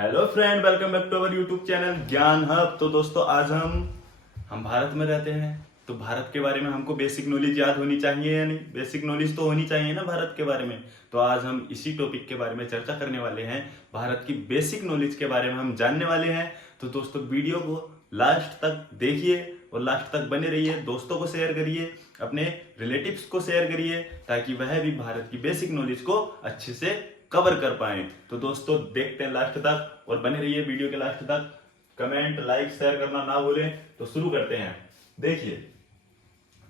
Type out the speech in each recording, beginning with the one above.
Hello friend, welcome back to our YouTube channel Gyan Hub. तो दोस्तों आज हम भारत में रहते हैं, तो भारत के बारे में हमको बेसिक नॉलेज याद होनी चाहिए या नहीं? बेसिक नॉलेज तो होनी चाहिए ना भारत के बारे में। तो आज हम इसी टॉपिक के बारे में चर्चा करने वाले हैं, भारत की बेसिक नॉलेज के बारे में हम जानने वाले हैं। तो दोस्तों वीडियो को लास्ट तक देखिए और लास्ट तक बने रहिए। दोस्तों को शेयर करिए, अपने रिलेटिव्स को शेयर करिए, ताकि वह भी भारत की बेसिक नॉलेज को अच्छे से कवर कर पाए। तो दोस्तों देखते हैं लास्ट तक और बने रहिए वीडियो के लास्ट तक। कमेंट, लाइक, शेयर करना ना भूलें। तो शुरू करते हैं। देखिए,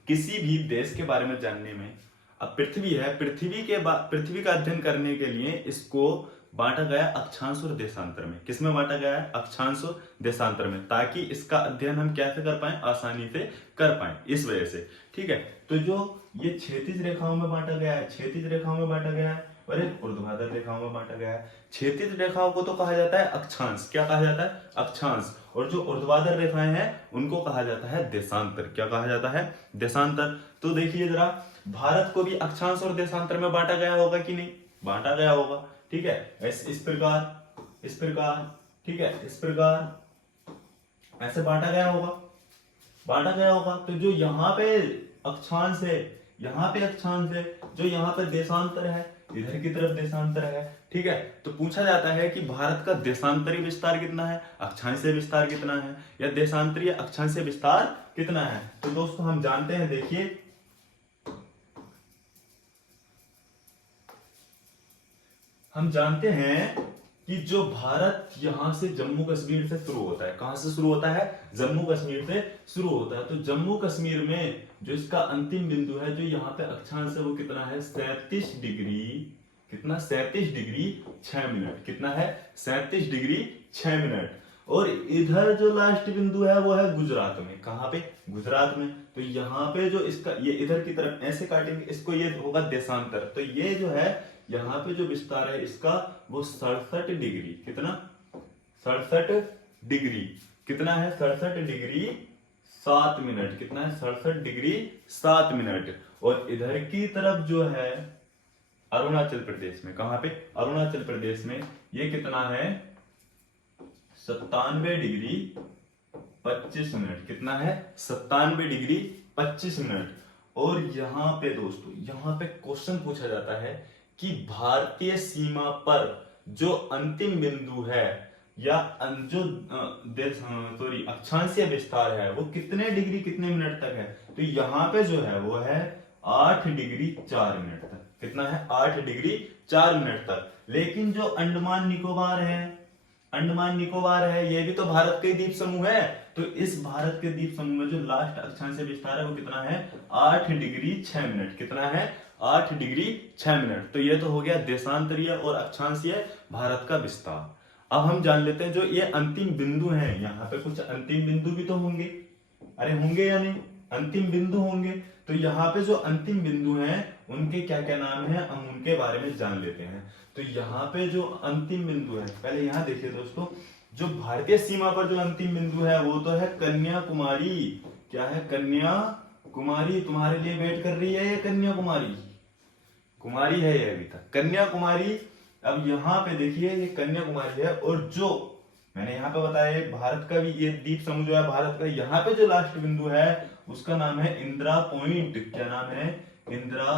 किसी भी देश के बारे में जानने में, अब पृथ्वी है, पृथ्वी का अध्ययन करने के लिए इसको बांटा गया अक्षांश और देशांतर में। किसमें बांटा गया है? अक्षांश और देशांतर में, ताकि इसका अध्ययन हम कैसे कर पाए? आसानी से कर पाए, इस वजह से। ठीक है, तो जो ये क्षैतिज रेखाओं में बांटा गया है, क्षैतिज रेखाओं में बांटा गया है और एक ऊर्ध्वाधर रेखाओं में बांटा गया है। क्षैतिज रेखाओं को तो कहा जाता है अक्षांश। क्या कहा जाता है? अक्षांश। और जो ऊर्ध्वाधर रेखाएं हैं उनको कहा जाता है देशांतर। क्या कहा जाता है? देशांतर। तो देखिए जरा, भारत को भी अक्षांश और देशांतर में बांटा गया होगा कि नहीं? बांटा गया होगा। ठीक है, इस प्रकार, इस प्रकार, ठीक है, इस प्रकार ऐसे बांटा गया होगा, बांटा गया होगा। तो जो यहाँ पे अक्षांश है, यहाँ पे अक्षांश है, जो यहाँ पे देशांतर है, इधर की तरफ देशांतर है। ठीक है, तो पूछा जाता है कि भारत का देशांतरीय विस्तार कितना है, अक्षांशीय विस्तार कितना है, या देशांतरीय अक्षांशीय विस्तार कितना है? तो दोस्तों हम जानते हैं, देखिए हम जानते हैं कि जो भारत यहां से जम्मू कश्मीर से शुरू होता है, कहां से शुरू होता है? जम्मू कश्मीर से शुरू होता है। तो जम्मू कश्मीर में जो इसका अंतिम बिंदु है, जो यहाँ पे अक्षांश है, वो कितना है? 37 डिग्री, कितना? 37 डिग्री 6 मिनट। कितना है? 37 डिग्री 6 मिनट। और इधर जो लास्ट बिंदु है वो है गुजरात में। कहां पे? गुजरात में। तो यहाँ पे जो इसका, ये इधर की तरफ ऐसे काटेंगे इसको, ये होगा देशांतर। तो ये जो है यहाँ पे जो विस्तार है इसका, वो 67 डिग्री, कितना? 67 डिग्री। कितना है? 67 डिग्री 7 मिनट। कितना है? 67 डिग्री 7 मिनट। और इधर की तरफ जो है अरुणाचल प्रदेश में, कहां पे? अरुणाचल प्रदेश में ये कितना है? 97 डिग्री 25 मिनट। कितना है? 97 डिग्री 25 मिनट। और यहाँ पे दोस्तों, यहाँ पे क्वेश्चन पूछा जाता है कि भारतीय सीमा पर जो अंतिम बिंदु है, या जो अक्षांशीय विस्तार है, वो कितने डिग्री कितने मिनट तक है? तो यहाँ पे जो है वो है 8 डिग्री 4 मिनट तक। कितना है? 8 डिग्री 4 मिनट तक। लेकिन जो अंडमान निकोबार है, अंडमान निकोबार है, ये भी तो भारत के द्वीप समूह है। तो इस भारत के द्वीप समूह में जो लास्ट अक्षांशीय विस्तार है वो कितना है? 8 डिग्री 6 मिनट। कितना है? 8 डिग्री 6 मिनट। तो ये तो हो गया देशांतरीय और अक्षांशीय भारत का विस्तार। अब हम जान लेते हैं जो ये अंतिम बिंदु हैं, यहाँ पे कुछ अंतिम बिंदु भी तो होंगे। अरे होंगे या नहीं? अंतिम बिंदु होंगे। तो यहाँ पे जो अंतिम बिंदु हैं उनके क्या क्या नाम है, हम उनके बारे में जान लेते हैं। तो यहाँ पे जो अंतिम बिंदु है, पहले यहाँ देखिए दोस्तों, जो भारतीय सीमा पर जो अंतिम बिंदु है वो तो है कन्याकुमारी। क्या है? कन्याकुमारी। तुम्हारे लिए वेट कर रही है ये कन्याकुमारी, कुमारी है ये अभी तक, कन्याकुमारी। अब यहाँ पे देखिए ये कन्याकुमारी है। और जो मैंने यहाँ पे बताया भारत का भी ये द्वीप समूह जो है भारत का, यहाँ पे जो लास्ट बिंदु है उसका नाम है इंदिरा पॉइंट। क्या नाम है? इंदिरा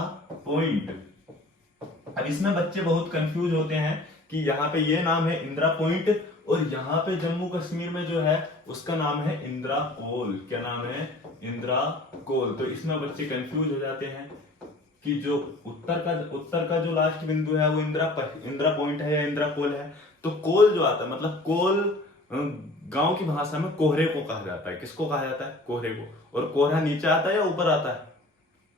पॉइंट। अब इसमें बच्चे बहुत कंफ्यूज होते हैं कि यहाँ पे ये नाम है इंदिरा पॉइंट, और यहाँ पे जम्मू कश्मीर में जो है उसका नाम है इंदिरा कोल। क्या नाम है? इंदिरा कोल। तो इसमें बच्चे कंफ्यूज हो जाते हैं कि जो उत्तर का जो लास्ट बिंदु है वो इंदिरा पॉइंट है या इंदिरा कोल है। तो कोल जो आता है, मतलब कोल गांव की भाषा में कोहरे को कहा जाता है। किसको कहा जाता है? कोहरे को। और कोहरा नीचे आता है या ऊपर आता है?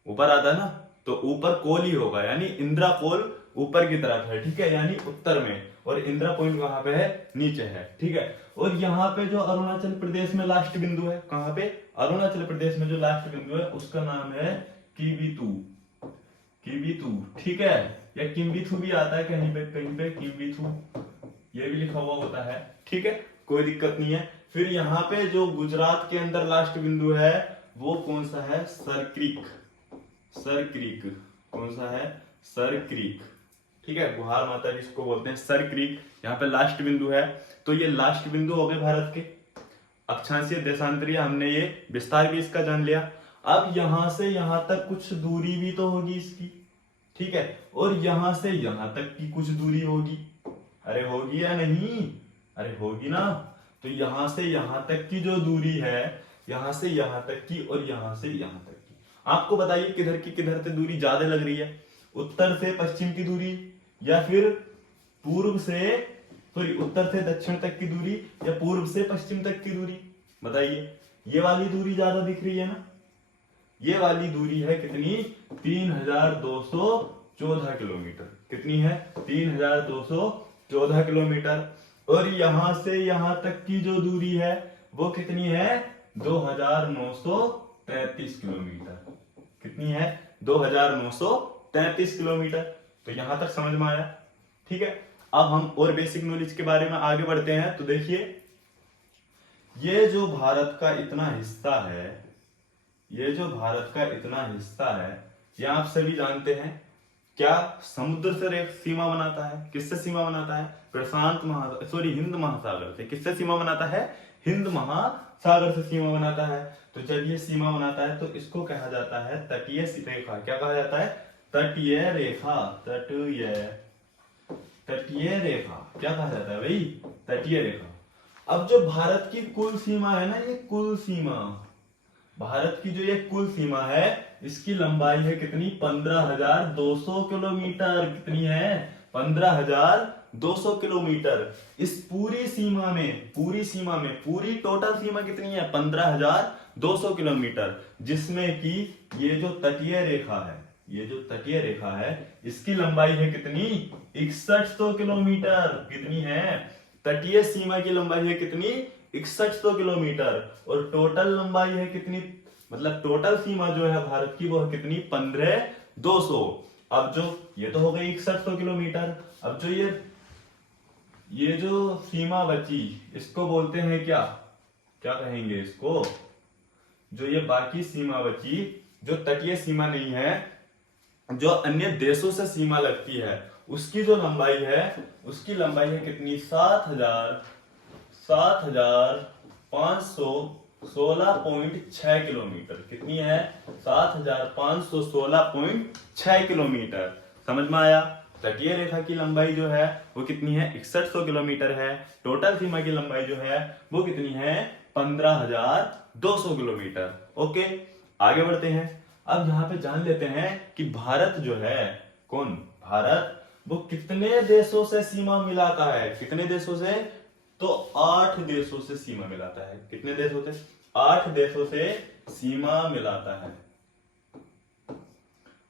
ऊपर आता है ना, तो ऊपर कोल ही होगा, यानी इंदिरा कोल ऊपर की तरफ है। ठीक है, यानी उत्तर में, और इंदिरा पॉइंट कहां पे है? नीचे है। ठीक है, और यहाँ पे जो अरुणाचल प्रदेश में लास्ट बिंदु है, कहां पे? अरुणाचल प्रदेश में जो लास्ट बिंदु है उसका नाम है किबिथु। किबिथु, ठीक है, या किम्बिथु भी आता है कहीं पे किम्बिथु, ये भी लिखा हुआ होता है। ठीक है, कोई दिक्कत नहीं है। फिर यहाँ पे जो गुजरात के अंदर लास्ट बिंदु है वो कौन सा है? सरक्रिक। सरक्रिक। कौन सा है? सरक्रिक। ठीक है, गुहार माता भी इसको बोलते हैं। सर क्रीक यहाँ पे लास्ट बिंदु है, तो ये लास्ट बिंदु हो गए भारत के। अक्षांशीय देशांतरीय हमने ये विस्तार भी इसका जान लिया। अब यहां से यहां तक कुछ दूरी भी तो होगी इसकी, ठीक है, और यहां से यहां तक की कुछ दूरी होगी। अरे होगी या नहीं? अरे होगी ना। तो यहां से यहां तक की जो दूरी है, यहां से यहां तक की और यहां से यहां तक की, आपको बताइए किधर की किधर से दूरी ज्यादा लग रही है? उत्तर से पश्चिम की दूरी, या फिर पूर्व से सॉरी उत्तर से दक्षिण तक की दूरी, या पूर्व से पश्चिम तक की दूरी? बताइए। ये वाली दूरी ज्यादा दिख रही है ना। ये वाली दूरी है कितनी? 3214 किलोमीटर। कितनी है? 3214 किलोमीटर। और यहां से यहां तक की जो दूरी है वो कितनी है? 2933 किलोमीटर। कितनी है? 2933 किलोमीटर। तो यहां तक समझ में आया? ठीक है, अब हम और बेसिक नॉलेज के बारे में आगे बढ़ते हैं। तो देखिए, ये जो भारत का इतना हिस्सा है, ये जो भारत का इतना हिस्सा है, ये आप सभी जानते हैं क्या समुद्र से सीमा बनाता है? किससे सीमा बनाता है? हिंद महासागर से। किससे सीमा बनाता है? हिंद महासागर से सीमा बनाता है। तो जब ये सीमा बनाता है तो इसको कहा जाता है तटीय रेखा। क्या कहा जाता है? तटीय रेखा। तटीय रेखा क्या कहा जाता है भाई? तटीय रेखा। अब जो भारत की कुल सीमा है ना, ये कुल सीमा, भारत की जो ये कुल सीमा है, इसकी लंबाई है कितनी? 15,200 किलोमीटर। कितनी है? 15,200 किलोमीटर। इस पूरी सीमा में पूरी टोटल सीमा कितनी है? 15,200 किलोमीटर, जिसमें कि ये जो तटीय रेखा है, ये जो तटीय रेखा है, इसकी लंबाई है कितनी? 6100 किलोमीटर। कितनी है? तटीय सीमा की लंबाई है कितनी? 6100 किलोमीटर। और टोटल लंबाई है कितनी? मतलब टोटल सीमा जो है भारत की वो है कितनी? 15,200। अब जो ये तो हो गई 6100 किलोमीटर। अब जो ये जो सीमा बची, इसको बोलते हैं क्या? क्या कहेंगे इसको? जो ये बाकी सीमा बची, जो तटीय सीमा नहीं है, जो अन्य देशों से सीमा लगती है, उसकी जो लंबाई है, उसकी लंबाई है कितनी? 7,516.6 किलोमीटर। कितनी है? 7,516.6 किलोमीटर। समझ में आया? तटीय रेखा की लंबाई जो है वो कितनी है? 6100 किलोमीटर है। टोटल सीमा की लंबाई जो है वो कितनी है? 15,200 किलोमीटर। ओके, आगे बढ़ते हैं। अब यहाँ पे जान लेते हैं कि भारत जो है, कौन? भारत, वो कितने देशों से सीमा मिलाता है? कितने देशों से? तो 8 देशों से सीमा मिलाता है। कितने देशों से? 8 देशों से सीमा मिलाता है।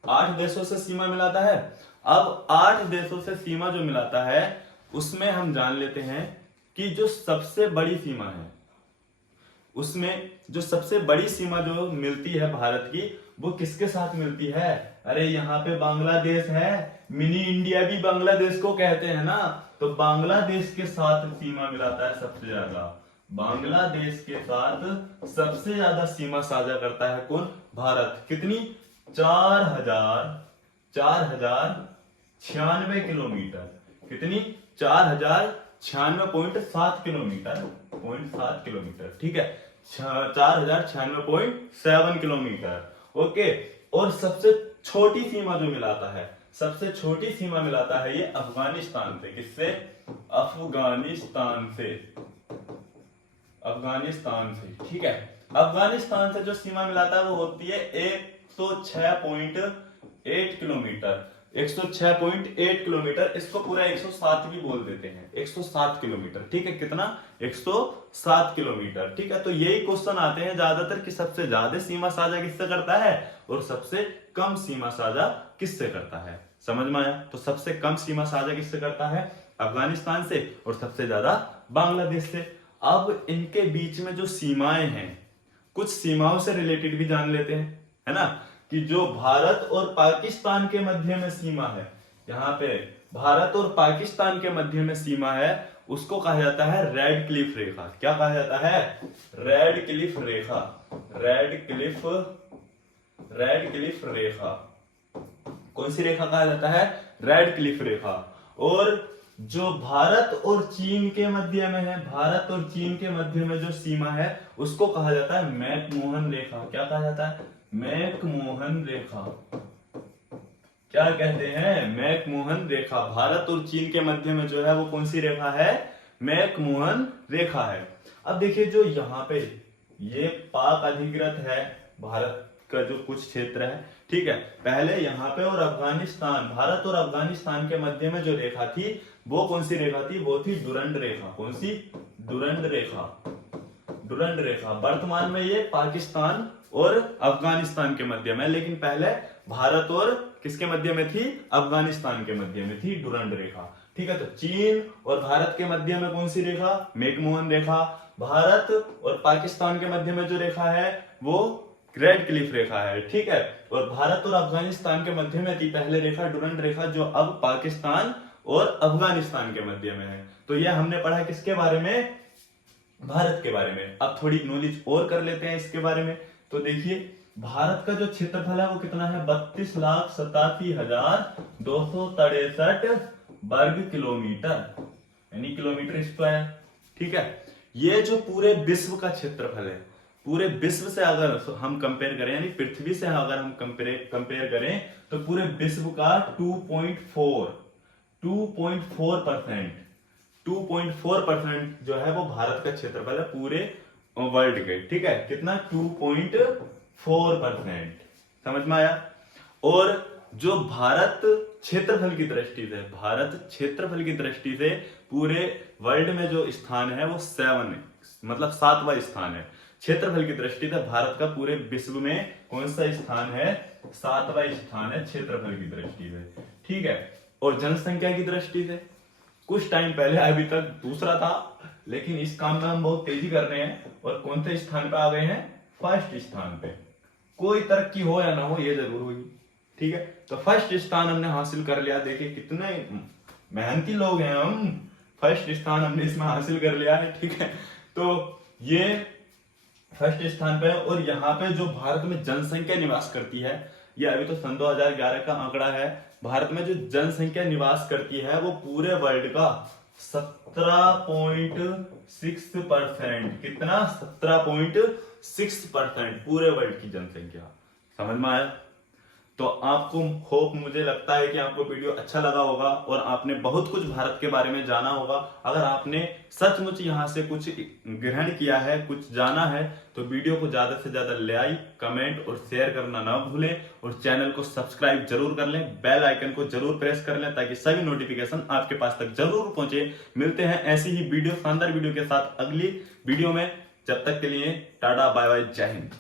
8 देशों से सीमा मिलाता है। अब 8 देशों से सीमा जो मिलाता है, उसमें हम जान लेते हैं कि जो सबसे बड़ी सीमा है, उसमें जो सबसे बड़ी सीमा जो मिलती है भारत की, वो किसके साथ मिलती है? अरे यहाँ पे बांग्लादेश है। मिनी इंडिया भी बांग्लादेश को कहते हैं ना। तो बांग्लादेश के साथ सीमा मिलाता है सबसे ज्यादा। बांग्लादेश के साथ सबसे ज्यादा सीमा साझा करता है कौन? भारत। कितनी? 4,096 किलोमीटर। कितनी? 4,096.7 किलोमीटर। 0.7 किलोमीटर, ठीक है, 4,096.7 किलोमीटर। ओके, और सबसे छोटी सीमा जो मिलाता है, सबसे छोटी सीमा मिलाता है ये अफगानिस्तान से। किससे? अफगानिस्तान से, ठीक है। अफगानिस्तान से जो सीमा मिलाता है वो होती है 106.8 किलोमीटर। 106.8 किलोमीटर, इसको पूरा 107 भी बोल देते हैं। 107 किलोमीटर, ठीक है। कितना? 107 किलोमीटर, ठीक है। तो यही क्वेश्चन आते हैं ज्यादातर कि सबसे ज्यादा सीमा साझा किससे करता है और सबसे कम सीमा साझा किससे करता है। समझ में आया? तो सबसे कम सीमा साझा किससे करता है? अफगानिस्तान से, और सबसे ज्यादा बांग्लादेश से। अब इनके बीच में जो सीमाएं हैं, कुछ सीमाओं से रिलेटेड भी जान लेते हैं, है ना। कि जो भारत और पाकिस्तान के मध्य में सीमा है, यहाँ पे भारत और पाकिस्तान के मध्य में सीमा है, उसको कहा जाता है रेड क्लिफ रेखा। क्या कहा जाता है? रेड क्लिफ रेखा। रेड क्लिफ रेखा। कौन सी रेखा कहा जाता है? रेड क्लिफ रेखा। और जो भारत और चीन के मध्य में है, भारत और चीन के मध्य में जो सीमा है उसको कहा जाता है मैकमोहन रेखा। क्या कहा जाता है? मैकमोहन रेखा। क्या कहते हैं? मैकमोहन रेखा। भारत और चीन के मध्य में जो है वो कौन सी रेखा है? मैकमोहन रेखा है। अब देखिए जो यहाँ पे ये पाक अधिकृत है भारत का जो कुछ क्षेत्र है, ठीक है। पहले यहाँ पे और अफगानिस्तान, भारत और अफगानिस्तान के मध्य में जो रेखा थी वो कौन सी रेखा थी? वो थी डुरंड रेखा। कौन सी? डुरंड रेखा। डुरंड रेखा। वर्तमान में ये पाकिस्तान और अफगानिस्तान के मध्य में, लेकिन पहले भारत और किसके मध्य में थी? अफगानिस्तान के मध्य में थी डुरंड रेखा, ठीक है। तो चीन और भारत के मध्य में कौन सी रेखा? मैकमोहन रेखा। भारत और पाकिस्तान के मध्य में जो रेखा है वो रेड क्लिफ रेखा है, ठीक है। और भारत और अफगानिस्तान के मध्य में थी पहले रेखा डुरंड रेखा, जो अब पाकिस्तान और अफगानिस्तान के मध्य में है। तो यह हमने पढ़ा किसके बारे में? भारत के बारे में। अब थोड़ी नॉलेज और कर लेते हैं इसके बारे में। तो देखिए भारत का जो क्षेत्रफल है वो कितना है? 32,87,263 वर्ग किलोमीटर, यानी किलोमीटर स्क्वायर, ठीक है। ये जो पूरे विश्व का क्षेत्रफल है, पूरे विश्व से अगर हम कंपेयर करें, यानी पृथ्वी से अगर हम कंपेयर करें तो पूरे विश्व का 2.4% जो है वो भारत का क्षेत्रफल है पूरे वर्ल्ड के, ठीक है। कितना? 2.4%। समझ में आया? और जो भारत क्षेत्रफल की दृष्टि से, भारत क्षेत्रफल की दृष्टि से पूरे वर्ल्ड में जो स्थान है वो 7, मतलब 7वां स्थान है। क्षेत्रफल की दृष्टि से भारत का पूरे विश्व में कौन सा स्थान है? 7वां स्थान है क्षेत्रफल की दृष्टि से, ठीक है। और जनसंख्या की दृष्टि से कुछ टाइम पहले अभी तक दूसरा था, लेकिन इस काम में हम बहुत तेजी कर रहे हैं और कौन से स्थान पे आ गए हैं? फर्स्ट स्थान पे। कोई तरक्की हो या ना हो ये जरूर होगी, ठीक है। तो फर्स्ट स्थान हमने हासिल कर लिया। देखिए कितने मेहनती लोग हैं हम, फर्स्ट स्थान हमने इसमें हासिल कर लिया है, ठीक है। तो ये फर्स्ट स्थान पे है। और यहाँ पे जो भारत में जनसंख्या निवास करती है, ये अभी तो सन 2011 का आंकड़ा है, भारत में जो जनसंख्या निवास करती है वो पूरे वर्ल्ड का 17.6%। कितना? 17.6% पूरे वर्ल्ड की जनसंख्या। समझ में आया? तो आपको होप, मुझे लगता है कि आपको वीडियो अच्छा लगा होगा और आपने बहुत कुछ भारत के बारे में जाना होगा। अगर आपने सचमुच यहाँ से कुछ ग्रहण किया है, कुछ जाना है, तो वीडियो को ज्यादा से ज्यादा लाइक, कमेंट और शेयर करना ना भूलें। और चैनल को सब्सक्राइब जरूर कर लें, बेल आइकन को जरूर प्रेस कर लें ताकि सभी नोटिफिकेशन आपके पास तक जरूर पहुंचे। मिलते हैं ऐसी ही वीडियो, शानदार वीडियो के साथ अगली वीडियो में। जब तक के लिए टाटा बाय बाय, जय हिंद।